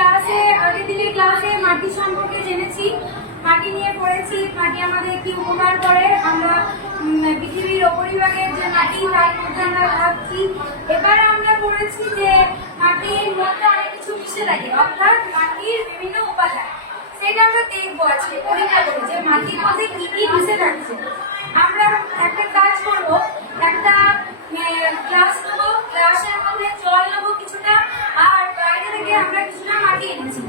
আগের দিনের ক্লাসে মাটি সম্পর্কে জেনেছি, মাটি নিয়ে পড়েছি, মাটি আমাদের কি উপকার করে, আমরা পৃথিবীর উপরিভাগের যে মাটি তার মধ্যে আমরা ভাবছি। এবার আমরা পড়েছি যে মাটির মধ্যে অনেক কিছু মিশে থাকে, অর্থাৎ মাটির বিভিন্ন উপাদান, সেটা আমরা দেখবো আজকে পরীক্ষা করে যে মাটির মধ্যে কি কি মিশে থাকছে। আমরা একটা কাজ করব, একটা গ্লাস নেবো, গ্লাসের মধ্যে জল নেবো কিছুটা, আর বাইরে থেকে আমরা কিছুটা মাটি এনেছি।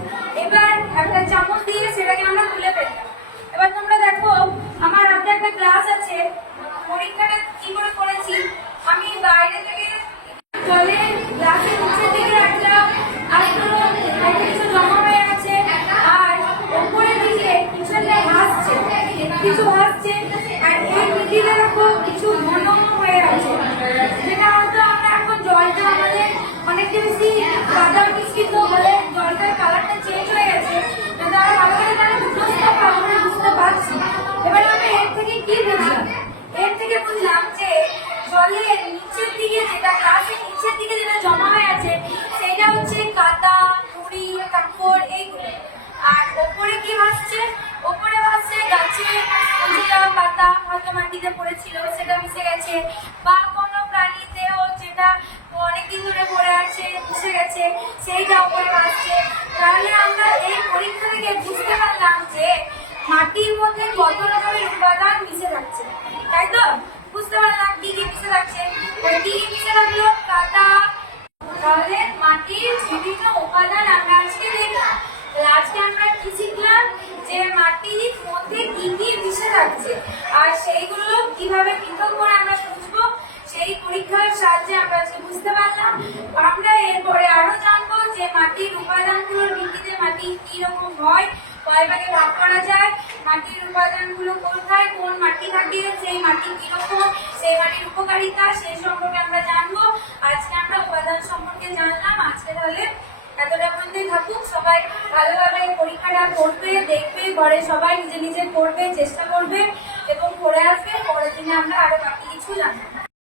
এবার একটা চামচ দিয়ে সেটাকে আমরা তুলে ফেলবো। এবার তোমরা দেখো আমার হাতে একটা গ্লাস আছে, পরীক্ষাটা কি করে করেছি, আমি বাইরে থেকে জলে গ্লাসের নিচের দিকে রাখলাম, আর কিছু জমা হয়ে আছে, আর উপরের দিকে কিছু ভাসছে, আর এই মিডিলে দেখো কিছু ঘন হয়ে আছে, যেটা হয়তো আমরা এখন জলটা আমাদের অনেকটা বেশি সাদা মিশ্রিত হলে জলটার কালারটা চেঞ্জ হয়ে গেছে, তারা ভালো করে তারা বুঝতে পারছি। এবার আমরা এর থেকে কি বুঝলাম? এর থেকে বুঝলাম যে জলের নিচের দিকে যেটা, গ্লাসের নিচের দিকে যেটা জমা হয়ে আছে সেটা হচ্ছে কাদা, নুড়ি, কাপড়, এইগুলো। আর ওপরে কি ভাসছে? ওপরে ভাসছে গাছের যেটা পাতা হয়তো মাটিতে পড়েছিল সেটা মিশে গেছে, বা কোনো প্রাণীর দেহ যেটা অনেকদিন ধরে পড়ে আছে মিশে গেছে সেইটা ওপরে ভাসছে। তাহলে আমরা এই পরীক্ষা থেকে বুঝতে পারলাম যে মাটির মধ্যে কত রকমের উপাদান মিশে থাকছে, তাই তো? বুঝতে পারলাম কি কি মিশে থাকছে। কি কি মিশে থাকলো? কাদা। তাহলে মাটির বিভিন্ন উপাদান আমরা আজকে দেখলাম। আজকে আমরা কি শিখলাম? যে মাটির মধ্যে কি কি মিশে থাকছে, আর সেইগুলো কিভাবে পৃথক করে আমরা বুঝবো, সেই পরীক্ষার সাহায্যে আমরা আজকে বুঝতে পারলাম। আমরা এরপরে আরো জানবো যে মাটির উপাদানগুলোর ভিত্তিতে মাটি কি রকম হয়, কয় ভাগে ভাগ করা যায়, মাটির উপাদানগুলো কোথায়, কোন মাটি থাকে, সেই মাটি কিরকম, সেই মাটির উপকারিতা, সেই সম্পর্কে আমরা জানবো। আজকে আমরা উপাদান সম্পর্কে জানলাম। আজকে তাহলে এতটা পর্যন্তই থাকুক। সবাই ভালোভাবে পরীক্ষাটা করবে, দেখবে, ঘরে সবাই নিজে নিজে করবে, চেষ্টা করবে এবং পড়ে আসবে। পরের দিনে আমরা আরো বাকি কিছু জানবো।